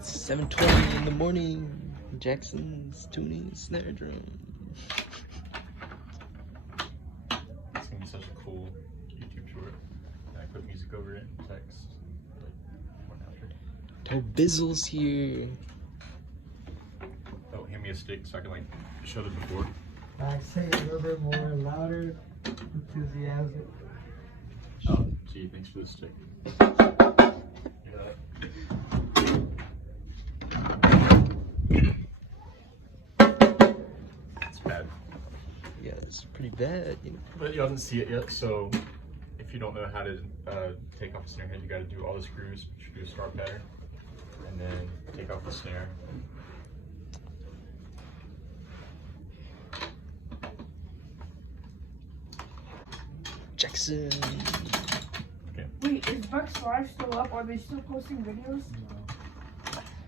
7:20 in the morning. Jackson's tuning snare drum. It's gonna be such a cool YouTube short. And I put music over it, text, like one after. Oh, Bizzle's here. Oh, hand me a stick so I can like show it before. Like say it a little bit more louder, enthusiastic. Oh, gee, thanks for the stick. It's bad. Yeah, it's pretty bad. You know? But you haven't seen it yet, so if you don't know how to take off the snare head, you got to do all the screws, do a start pattern, and then take off the snare. Jackson. Okay. Wait, is Bucks Live still up? Are they still posting videos?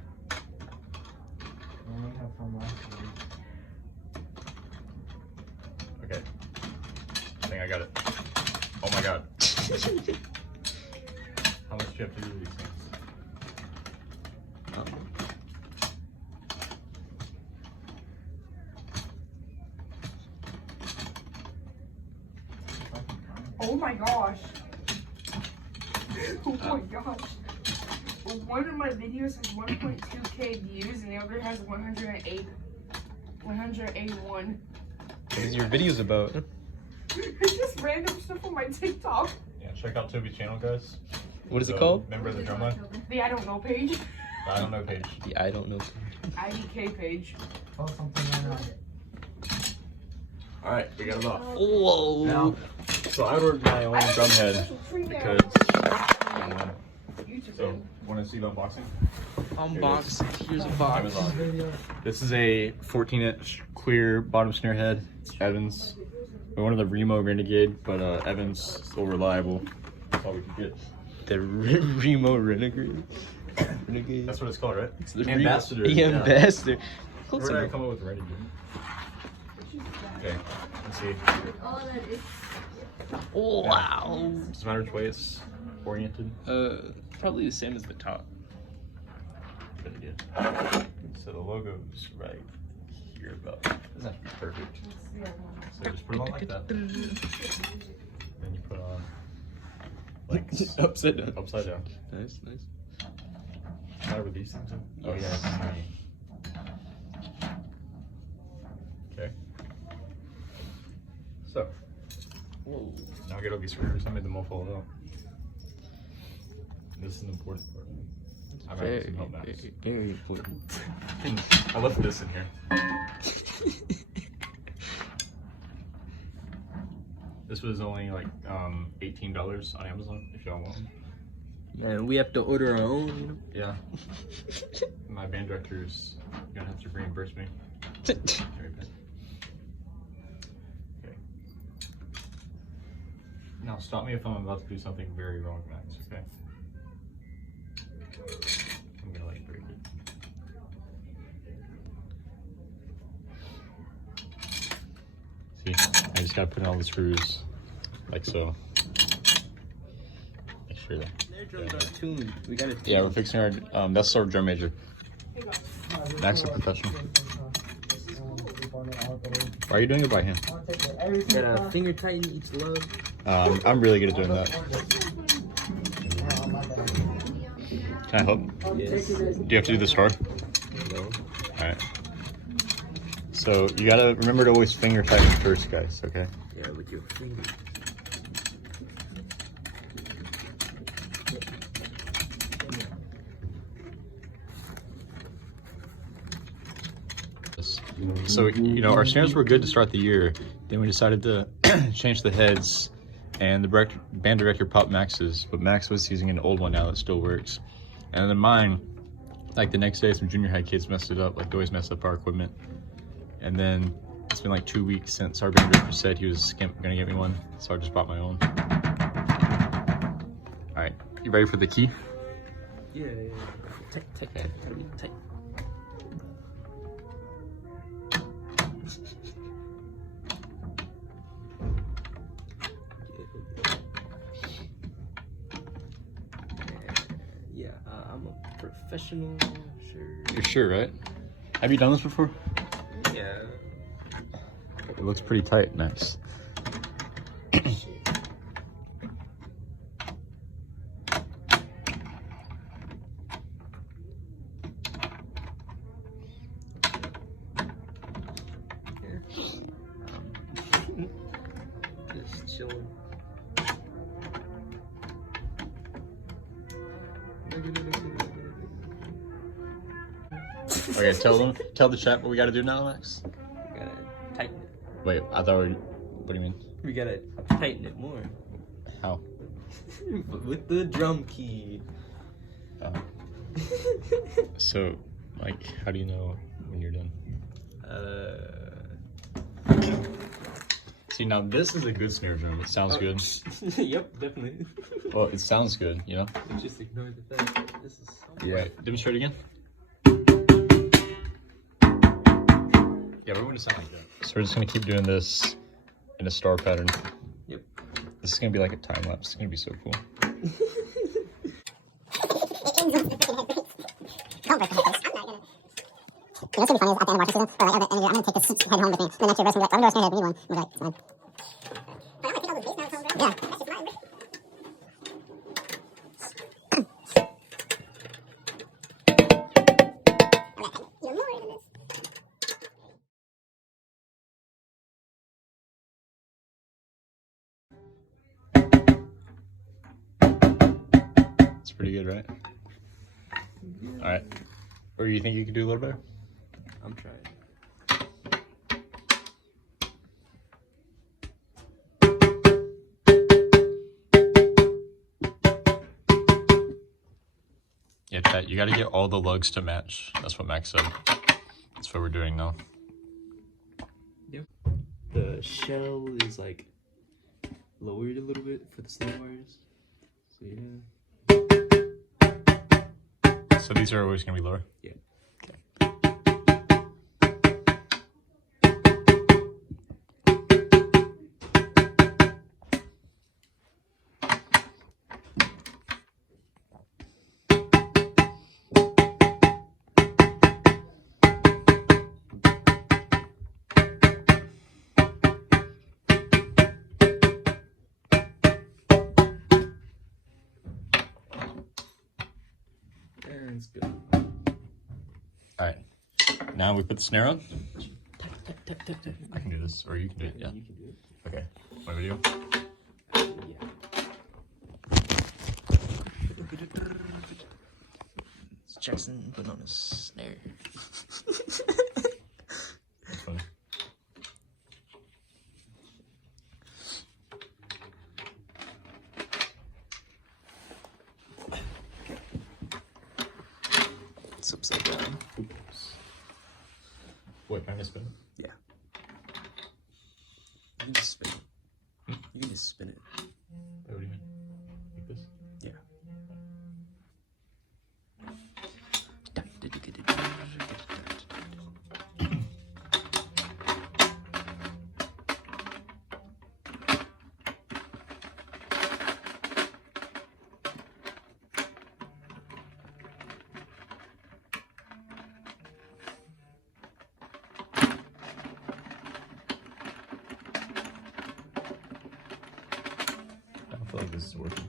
I only have from last week. Okay. I think I got it. Oh my god. How much do you have to do these things? Oh my gosh. Oh my gosh. Well, one of my videos has 1.2k views and the other has 181. What is your videos about? It's just random stuff on my TikTok. Yeah, check out Toby's channel, guys. What is it called? Member of the Drumline. The I don't know page. The I don't know page. The I don't know. IDK page. Oh, something right now. Alright, we got it off. Whoa. Now, so I ordered my own drum head because. So, want to see the unboxing? Unbox. Here's a box. Amazon. Video. This is a 14-inch clear bottom snare head. It's Evans. We wanted the Remo Renegade, but Evans is still reliable. That's all we could get. The Remo Renegade. That's what it's called, right? It's the Ambassador. The Ambassador. Where Close did I enough. come up with Renegade? Okay, let's see. Oh, wow. Does it matter which way it's oriented? Probably the same as the top. Good idea. So the logo's right here about. Doesn't have to be perfect. So just put it on like that. Then you put on like Upside down. upside down. Nice, nice. How are these things? Oh yeah. It's tiny. Okay. So Whoa. now I get all these screws. I made them all fall out. This is an important part. I might need some help now. Very important. I left this in here. This was only like $18 on Amazon if y'all want them. Man, we have to order our own, you know? Yeah. My band director's gonna have to reimburse me. Very bad. Okay. Now stop me if I'm about to do something very wrong, Max, okay? I'm gonna like break it. See, I just gotta put in all the screws like so. Make sure that. Snare drums are tuned. We gotta tune. Yeah, we're fixing our, that's our drum major. Max a professional. Why are you doing it by hand? Gotta finger tighten each lug. I'm really good at doing that. Can I help? Yes. Do you have to do this hard? No. Alright. So you gotta remember to always finger tighten first, guys, okay? Yeah, with your finger. So, you know, our snares were good to start the year. Then we decided to change the heads, and the band director popped Max's, but Max was using an old one now that still works. And then mine, like the next day, some junior high kids messed it up, like they always mess up our equipment. And then it's been like 2 weeks since our band director said he was gonna get me one, so I just bought my own. All right, you ready for the key? Yeah. Tight, tight, tight, tight, tight. Yeah, I'm a Professional, sure. You're sure, right? Have you done this before? Yeah. It looks pretty tight. Nice. Just chilling. Okay, tell the chat what we gotta do now, Max. We gotta tighten it. Wait, I thought what do you mean? We gotta tighten it more. How? With the drum key. So, like, how do you know when you're done? See, now this is a good snare drum. It sounds good. Yep, definitely. Well, it sounds good, you know? Just ignore the fact that this is so Yeah. Demonstrate again. Yeah, we're going to sound like that. So we're just going to keep doing this in a star pattern. Yep. This is going to be like a time lapse. It's going to be so cool. You know, what's gonna be funny is at the end of our season, we're like, I'm gonna take this head home with me. The next year, we're like, I'm gonna go to Snare, we need one. We're like, fine. But I'm gonna take all the bass now, home, bro. Yeah. That's just mine. Even more than this. It's pretty good, right? All right. Or you think you could do a little better? I'm trying. Yeah, chat, you got to get all the lugs to match. That's what Max said. That's what we're doing now. Yep. The shell is like lowered a little bit for the snare wires. So yeah. So these are always going to be lower? Yeah. It's good. All right. Now we put the snare on. I can do this, or you can do it. Yeah. You can do it. Okay. What video? Yeah. It's Jackson putting on a snare. That's funny. It's upside down. Oops. Wait, can I just spin it? Yeah. You can just spin it. You can just spin it. Wait, what do you mean? Like this? Yeah. I don't feel like this is working.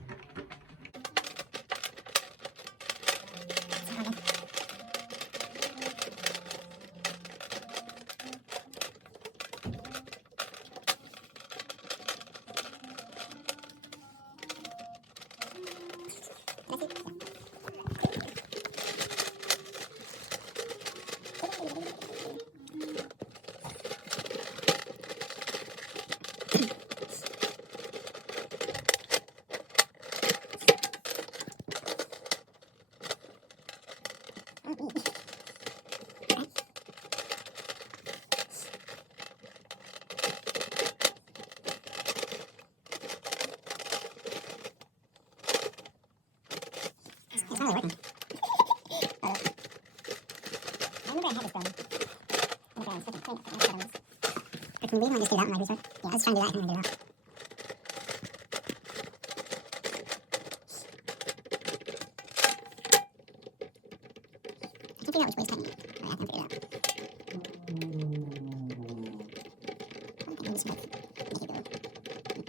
It's not really working. I remember I had this going. Okay, I was fucking clean it. But can we just do that and like restart? Yeah, let's try and do that and then get it out. can't figure out which way is tightening. Oh, yeah, I can figure it out. I'm just like, make it go.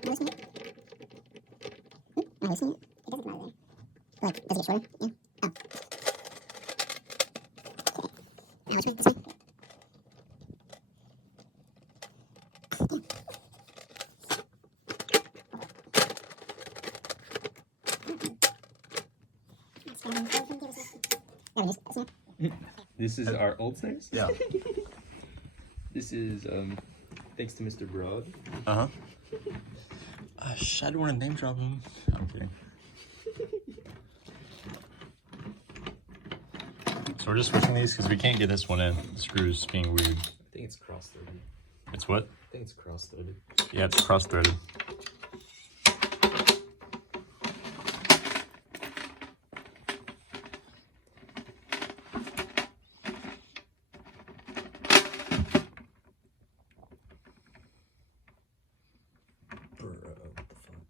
Am I loosening it? Am I loosening it? It doesn't come out of there. Like, does it get shorter? Yeah. Oh. Okay. Now which way? This way? This is our old snares. Yeah. This is thanks to Mr. Broad. Uh-huh. I don't want to name drop him. I'm kidding. So we're just switching these because we can't get this one in. The screws being weird. I think it's cross-threaded. It's what? I think it's cross-threaded. Yeah, it's cross-threaded. What the fuck?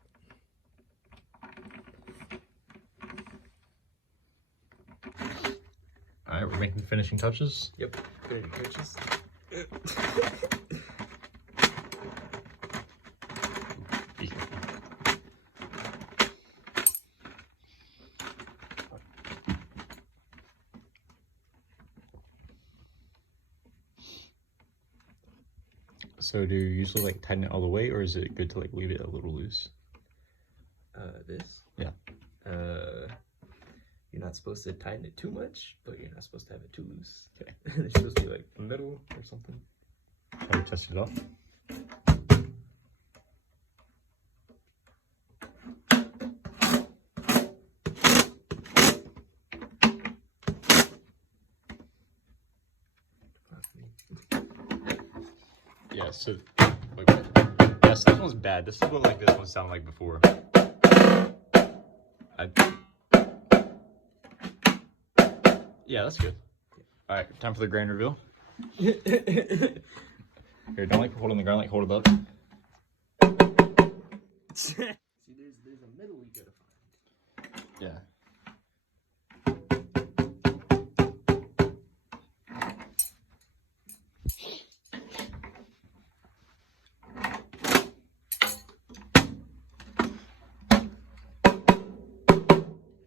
All right, we're making the finishing touches. Yep. Good purchase. So do you usually like tighten it all the way, or is it good to like leave it a little loose? This? Yeah. You're not supposed to tighten it too much, but you're not supposed to have it too loose. Okay. It's supposed to be like the middle or something. Have you tested it off? Yeah, so like, yes, this one's bad. This is what like this one sounded like before. Yeah, that's good. All right, time for the grand reveal. Here, don't like hold on the ground, like hold it up. See, there's a middle you gotta find. Yeah.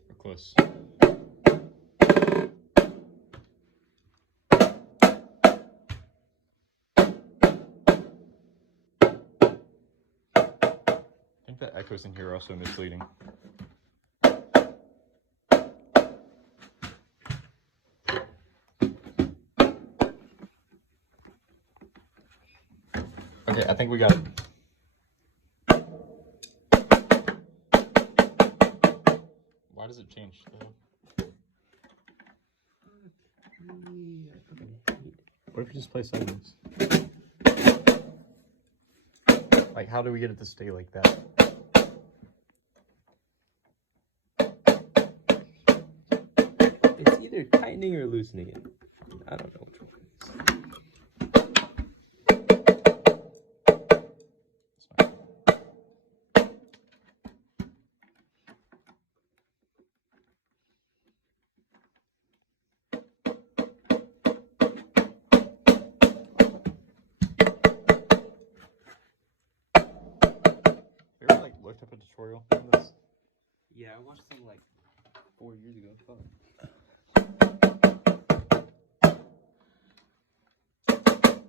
We're close. I think the echoes in here are also misleading. Okay, I think we got it. Why does it change though? What if you just play sideways? Like, how do we get it to stay like that? It's either tightening or loosening it. I don't know which one it is. You ever like looked up a tutorial on this? Yeah, I watched some like 4 years ago. Fuck.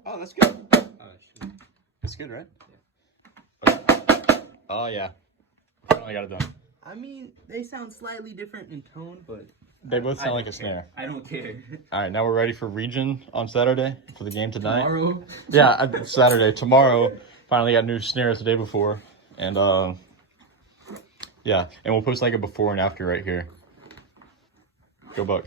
Oh, that's good. Shoot. It's good, right? Yeah. Okay. Oh yeah. Finally got it done. I mean, they sound slightly different in tone, but They both I sound like don't a care. snare. I don't care. All right, now we're ready for region on Saturday for the game tonight. Tomorrow. Yeah, it's Saturday. Tomorrow, finally got new snares the day before, and yeah, and we'll post like a before and after right here. Go Bucks.